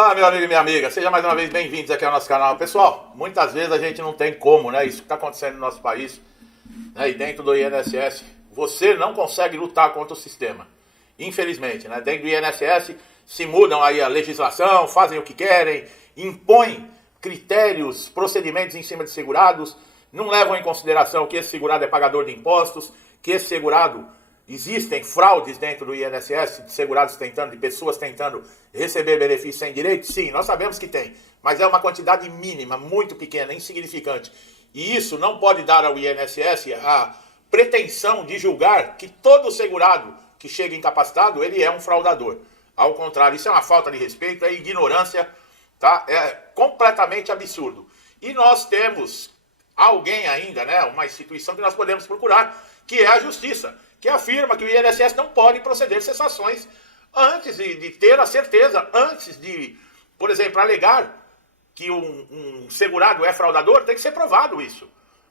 Olá, meu amigo e minha amiga, seja mais uma vez bem-vindos aqui ao nosso canal. Pessoal, muitas vezes a gente não tem como, né? Isso que está acontecendo no nosso país, né? E dentro do INSS, você não consegue lutar contra o sistema. Infelizmente, né? Dentro do INSS se mudam aí a legislação, fazem o que querem, impõem critérios, procedimentos em cima de segurados, não levam em consideração que esse segurado é pagador de impostos, que esse segurado existem fraudes dentro do INSS, de segurados tentando, de pessoas tentando receber benefícios sem direito? Sim, nós sabemos que tem, mas é uma quantidade mínima, muito pequena, insignificante. E isso não pode dar ao INSS a pretensão de julgar que todo segurado que chega incapacitado, ele é um fraudador. Ao contrário, isso é uma falta de respeito, é ignorância, tá? É completamente absurdo. E nós temos alguém ainda, né, uma instituição que nós podemos procurar, que é a Justiça, que afirma que o INSS não pode proceder cessações antes de ter a certeza, antes de, por exemplo, alegar que um segurado é fraudador, tem que ser provado isso.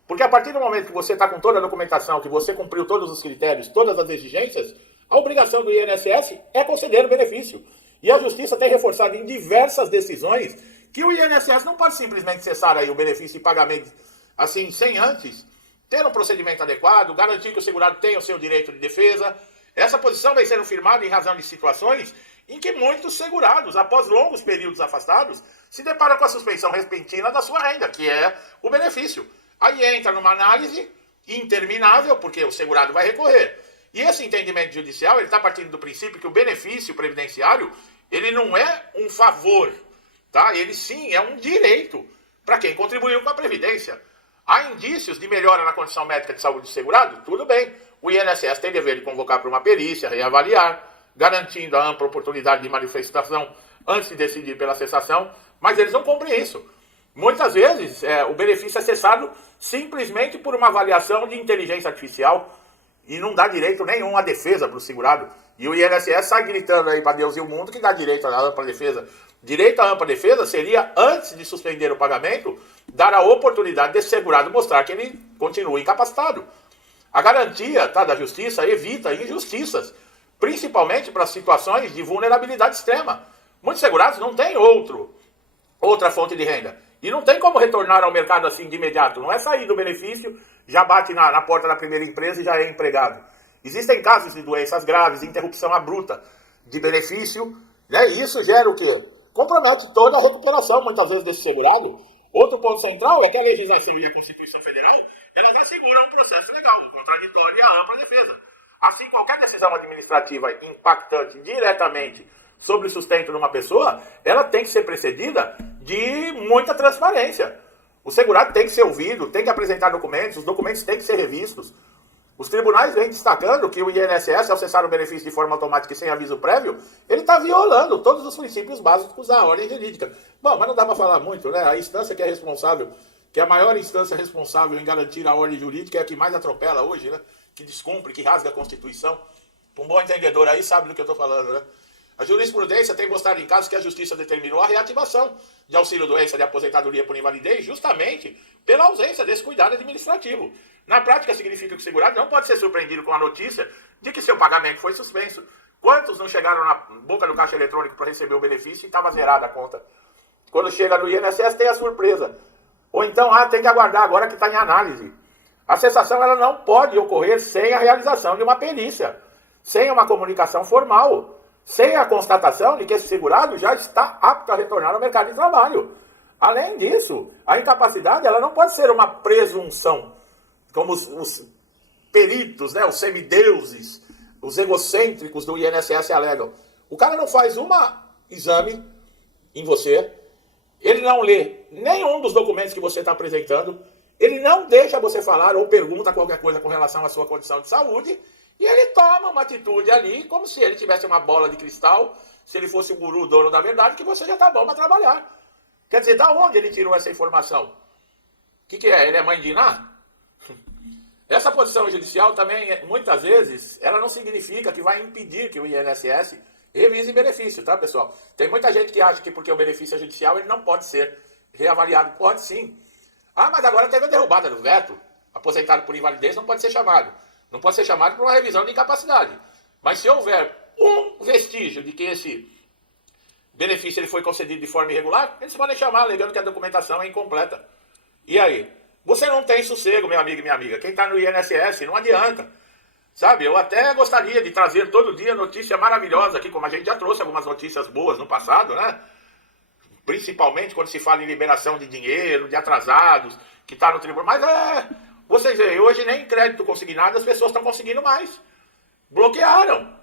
Porque a partir do momento que você está com toda a documentação, que você cumpriu todos os critérios, todas as exigências, a obrigação do INSS é conceder o benefício. E a Justiça tem reforçado em diversas decisões que o INSS não pode simplesmente cessar aí o benefício e pagamento assim, sem antes ter um procedimento adequado, garantir que o segurado tenha o seu direito de defesa. Essa posição vem sendo firmada em razão de situações em que muitos segurados, após longos períodos afastados, se deparam com a suspensão repentina da sua renda, que é o benefício. Aí entra numa análise interminável, porque o segurado vai recorrer. E esse entendimento judicial, ele está partindo do princípio que o benefício previdenciário, ele não é um favor, tá? Ele sim é um direito para quem contribuiu com a Previdência. Há indícios de melhora na condição médica de saúde do segurado? Tudo bem. O INSS tem dever de convocar para uma perícia, reavaliar, garantindo a ampla oportunidade de manifestação antes de decidir pela cessação, mas eles não cumprem isso. Muitas vezes o benefício é cessado simplesmente por uma avaliação de inteligência artificial e não dá direito nenhum à defesa para o segurado. E o INSS sai gritando aí para Deus e o mundo que dá direito à ampla defesa. Direito à ampla defesa seria, antes de suspender o pagamento, dar a oportunidade desse segurado mostrar que ele continua incapacitado. A garantia, tá, da Justiça evita injustiças, principalmente para situações de vulnerabilidade extrema. Muitos segurados não têm outra fonte de renda. E não tem como retornar ao mercado assim de imediato. Não é sair do benefício, já bate na porta da primeira empresa e já é empregado. Existem casos de doenças graves, interrupção abrupta de benefício, né? E isso gera o quê? Compromete toda a recuperação, muitas vezes, desse segurado. Outro ponto central é que a legislação e a Constituição Federal, elas asseguram um processo legal, o contraditório e a ampla defesa. Assim, qualquer decisão administrativa impactante diretamente sobre o sustento de uma pessoa, ela tem que ser precedida de muita transparência. O segurado tem que ser ouvido, tem que apresentar documentos, os documentos têm que ser revistos. Os tribunais vêm destacando que o INSS, ao cessar o benefício de forma automática e sem aviso prévio, ele está violando todos os princípios básicos da ordem jurídica. Bom, mas não dá para falar muito, né? A instância que é responsável, que é a maior instância responsável em garantir a ordem jurídica, é a que mais atropela hoje, né? Que descumpre, que rasga a Constituição. Um bom entendedor aí sabe do que eu estou falando, né? A jurisprudência tem mostrado em casos que a Justiça determinou a reativação de auxílio-doença de aposentadoria por invalidez justamente pela ausência desse cuidado administrativo. Na prática, significa que o segurado não pode ser surpreendido com a notícia de que seu pagamento foi suspenso. Quantos não chegaram na boca do caixa eletrônico para receber o benefício e estava zerada a conta? Quando chega no INSS tem a surpresa. Ou então, tem que aguardar agora que está em análise. A cessação ela não pode ocorrer sem a realização de uma perícia, sem uma comunicação formal, sem a constatação de que esse segurado já está apto a retornar ao mercado de trabalho. Além disso, a incapacidade ela não pode ser uma presunção, como os peritos, né, os semideuses, os egocêntricos do INSS alegam. O cara não faz um exame em você, ele não lê nenhum dos documentos que você está apresentando, ele não deixa você falar ou pergunta qualquer coisa com relação à sua condição de saúde, e ele toma uma atitude ali, como se ele tivesse uma bola de cristal, se ele fosse o guru, dono da verdade, que você já está bom para trabalhar. Quer dizer, da onde ele tirou essa informação? O que é? Ele é mãe de Iná? Essa posição judicial também, muitas vezes, ela não significa que vai impedir que o INSS revise benefício, tá, pessoal? Tem muita gente que acha que porque o benefício é judicial, ele não pode ser reavaliado. Pode sim. Mas agora teve a derrubada do veto. Aposentado por invalidez não pode ser chamado. Não pode ser chamado por uma revisão de incapacidade. Mas se houver um vestígio de que esse benefício ele foi concedido de forma irregular, eles podem chamar alegando que a documentação é incompleta. E aí? Você não tem sossego, meu amigo e minha amiga. Quem está no INSS, não adianta. Sabe, eu até gostaria de trazer todo dia notícia maravilhosa aqui, como a gente já trouxe algumas notícias boas no passado, né? Principalmente quando se fala em liberação de dinheiro, de atrasados, que está no tribunal. Mas vocês veem, hoje nem crédito consignado as pessoas estão conseguindo mais. Bloquearam.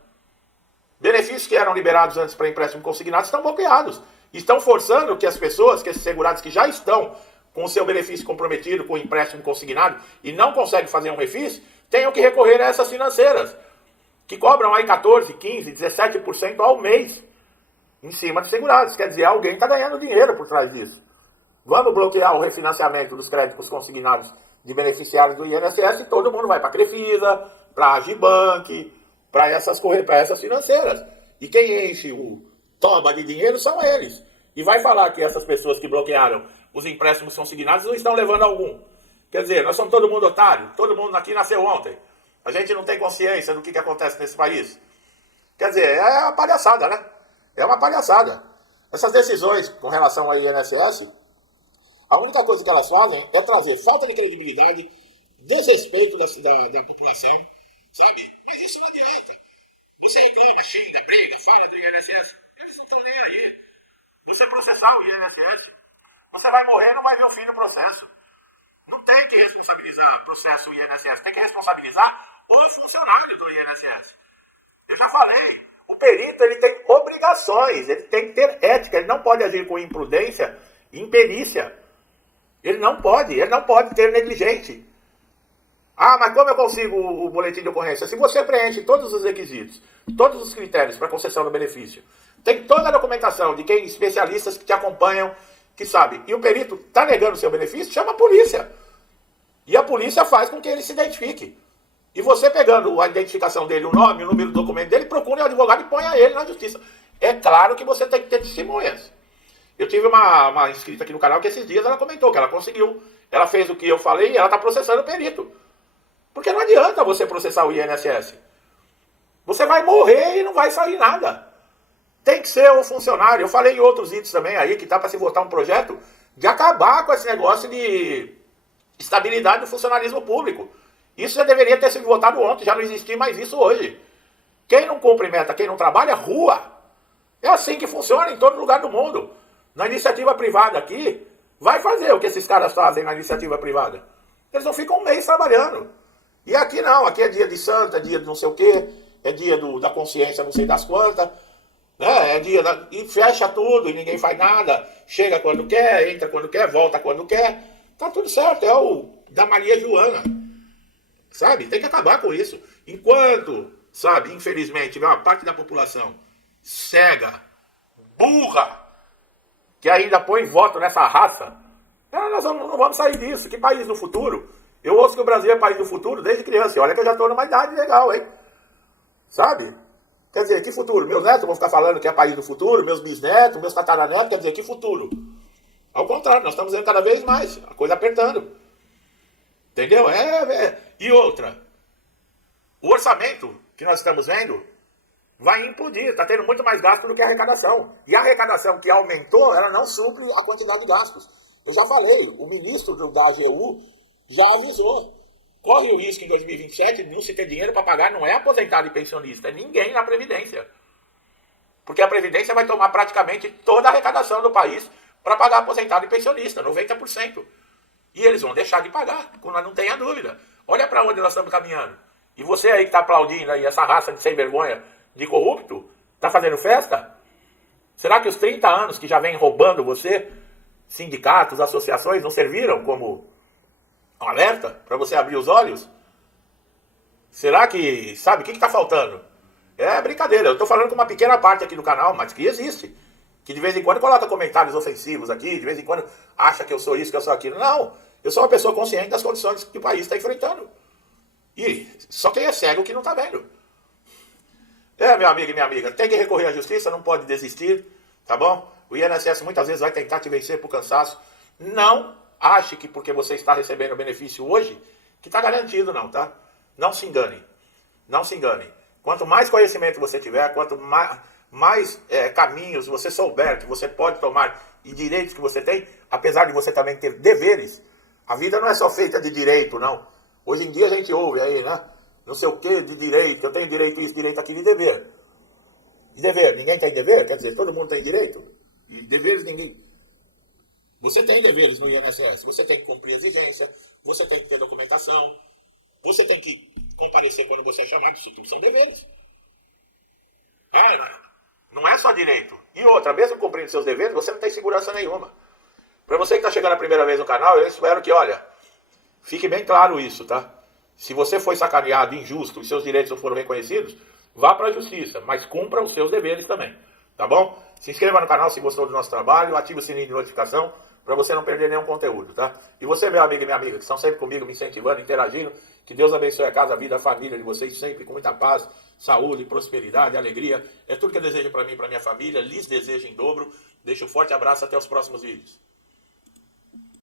Benefícios que eram liberados antes para empréstimo consignado estão bloqueados. Estão forçando que as pessoas, que esses segurados que já estão com o seu benefício comprometido com o empréstimo consignado e não conseguem fazer um refis, tenham que recorrer a essas financeiras, que cobram aí 14, 15, 17% ao mês em cima de segurados. Quer dizer, alguém está ganhando dinheiro por trás disso. Vamos bloquear o refinanciamento dos créditos consignados de beneficiários do INSS e todo mundo vai para a Crefisa, para a Agibank, para essas financeiras. E quem enche o toba de dinheiro são eles. E vai falar que essas pessoas que bloquearam os empréstimos consignados não estão levando algum. Quer dizer, nós somos todo mundo otário, todo mundo aqui nasceu ontem. A gente não tem consciência do que acontece nesse país. Quer dizer, é uma palhaçada, né? É uma palhaçada. Essas decisões com relação ao INSS, a única coisa que elas fazem é trazer falta de credibilidade, desrespeito da população, sabe? Mas isso não adianta. Você reclama, xinga, briga, fala do INSS, eles não estão nem aí. Você processar o INSS, você vai morrer e não vai ver o fim do processo. Não tem que responsabilizar o processo INSS, tem que responsabilizar o funcionário do INSS. Eu já falei, o perito ele tem obrigações, ele tem que ter ética, ele não pode agir com imprudência, imperícia. Ele não pode ter negligente. Ah, mas como eu consigo o boletim de ocorrência? Se você preenche todos os requisitos, todos os critérios para concessão do benefício, tem toda a documentação de quem especialistas que te acompanham, que sabem, e o perito está negando o seu benefício, chama a polícia. E a polícia faz com que ele se identifique. E você pegando a identificação dele, o nome, o número do documento dele, procure um advogado e ponha ele na justiça. É claro que você tem que ter testemunhas. Eu tive uma inscrita aqui no canal que esses dias ela comentou que ela conseguiu. Ela fez o que eu falei e ela está processando o perito. Porque não adianta você processar o INSS. Você vai morrer e não vai sair nada. Tem que ser o funcionário. Eu falei em outros vídeos também aí que está para se votar um projeto de acabar com esse negócio de estabilidade do funcionalismo público. Isso já deveria ter sido votado ontem, já não existia mais isso hoje. Quem não cumpre meta, quem não trabalha, rua. É assim que funciona em todo lugar do mundo. Na iniciativa privada aqui, vai fazer o que esses caras fazem na iniciativa privada. Eles não ficam um mês trabalhando. E aqui não, aqui é dia de santo, é dia de não sei o quê, é dia da consciência não sei das quantas, né? E fecha tudo e ninguém faz nada, chega quando quer, entra quando quer, volta quando quer, tá tudo certo, é o da Maria Joana, sabe? Tem que acabar com isso. Enquanto, sabe, infelizmente, tiver uma parte da população cega, burra, que ainda põe voto nessa raça, nós não vamos sair disso. Que país do futuro? Eu ouço que o Brasil é país do futuro desde criança. E olha que eu já estou numa idade legal, hein? Sabe? Quer dizer, que futuro? Meus netos vão ficar falando que é país do futuro, meus bisnetos, meus tataranetos, quer dizer, que futuro? Ao contrário, nós estamos vendo cada vez mais, a coisa apertando. Entendeu? E outra, o orçamento que nós estamos vendo vai implodir, está tendo muito mais gasto do que a arrecadação. E a arrecadação que aumentou, ela não supre a quantidade de gastos. Eu já falei, o ministro da AGU já avisou. Corre o risco em 2027 de não se ter dinheiro para pagar, não é aposentado e pensionista, é ninguém na Previdência. Porque a Previdência vai tomar praticamente toda a arrecadação do país para pagar aposentado e pensionista, 90%. E eles vão deixar de pagar, não tenha dúvida. Olha para onde nós estamos caminhando. E você aí que está aplaudindo aí essa raça de sem vergonha, de corrupto, está fazendo festa? Será que os 30 anos que já vem roubando você, sindicatos, associações, não serviram como um alerta para você abrir os olhos? Será que, sabe, o que está faltando? É brincadeira, eu estou falando com uma pequena parte aqui do canal, mas que existe. Que de vez em quando coloca comentários ofensivos aqui, de vez em quando acha que eu sou isso, que eu sou aquilo. Não, eu sou uma pessoa consciente das condições que o país está enfrentando. E só quem é cego que não está vendo. Meu amigo e minha amiga, tem que recorrer à justiça, não pode desistir, tá bom? O INSS muitas vezes vai tentar te vencer por cansaço. Não ache que porque você está recebendo o benefício hoje, que está garantido não, tá? Não se engane. Não se engane. Quanto mais conhecimento você tiver, quanto mais caminhos você souber que você pode tomar e direitos que você tem, apesar de você também ter deveres, a vida não é só feita de direito, não. Hoje em dia a gente ouve aí, né? Não sei o que de direito, eu tenho direito isso, direito aquilo, e dever. E dever, ninguém tem dever? Quer dizer, todo mundo tem direito? E deveres ninguém... Você tem deveres no INSS, você tem que cumprir exigência, você tem que ter documentação, você tem que comparecer quando você é chamado, isso tudo são deveres. Não é só direito. E outra, mesmo cumprindo seus deveres, você não tem segurança nenhuma. Para você que está chegando a primeira vez no canal, eu espero que, olha, fique bem claro isso, tá? Se você foi sacaneado, injusto, e seus direitos não foram reconhecidos, vá para a justiça, mas cumpra os seus deveres também, tá bom? Se inscreva no canal se gostou do nosso trabalho, ative o sininho de notificação para você não perder nenhum conteúdo, tá? E você, meu amigo e minha amiga, que estão sempre comigo, me incentivando, interagindo, que Deus abençoe a casa, a vida, a família de vocês sempre com muita paz, saúde, prosperidade, alegria. É tudo que eu desejo para mim e para minha família, lhes desejo em dobro. Deixo um forte abraço, até os próximos vídeos.